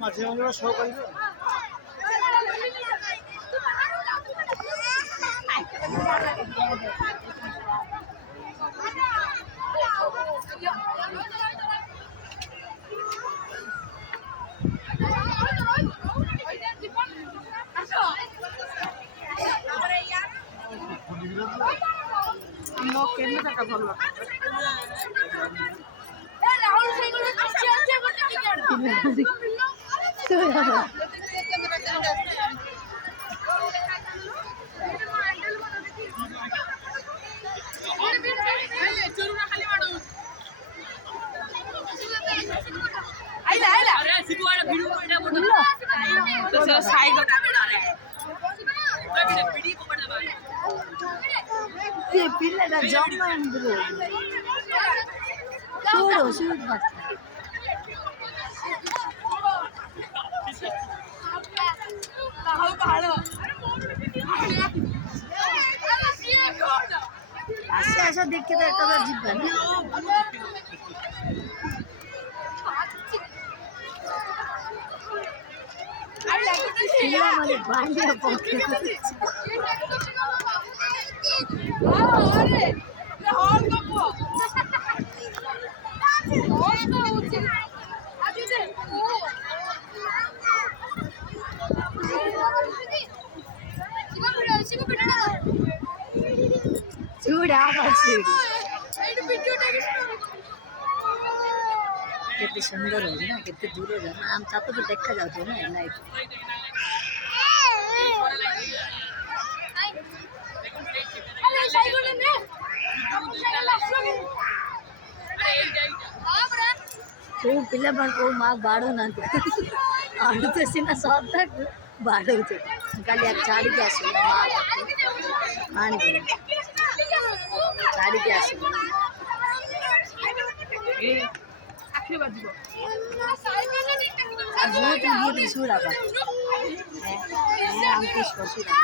মাঝে আমরা সহকারী పిల్లడా జమ్మ అందరూ చూడు చూడు আসে আসা দেখে তো একটা জিতবে না আমাদের বাড়ির পক্ষে చూడు ఆవాజ్ చూడు କେତେ ସୁନ୍ଦର ହଉଛି ନା କେତେ ଦୂରରେ ଆମ ଛାତ ଉପରେ ଦେଖା ଯାଉଥିବ ନା ଲାଇଟ୍ କୋଉ ପିଲାମାନେ କୋଉ ମା ବାଡ଼ଉନାହାନ୍ତି ଆଣୁତେ ସିନା ସଦା ବାଡ଼ଉଛୁ କାଲି ଛାଡ଼ିକି ଆସିବ ମା ଆଣିକି ଛାଡ଼ିକି ଆସିବ చూడా తీసుకో చూడా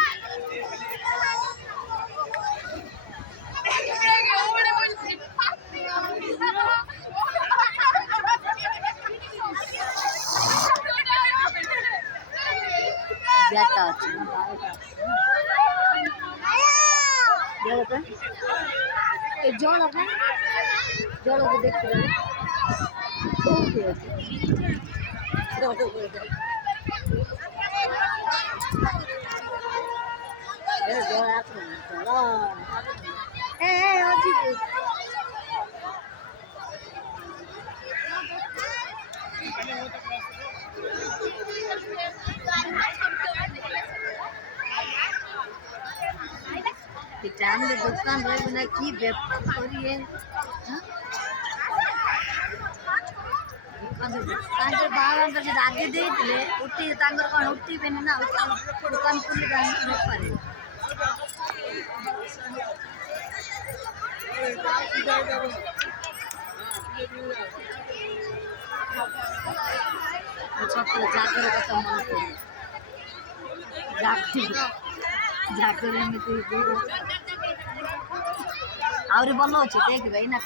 ব্যাটা আছে জল আপনার জল দেখতে दुकान रही कि बेपार करिए बाहर जो आगे दे उठी कौन उठी पे ना दुकान खुली बेपारे जागर कथा मन जागर आहरी भल अच्छे देख भाई ना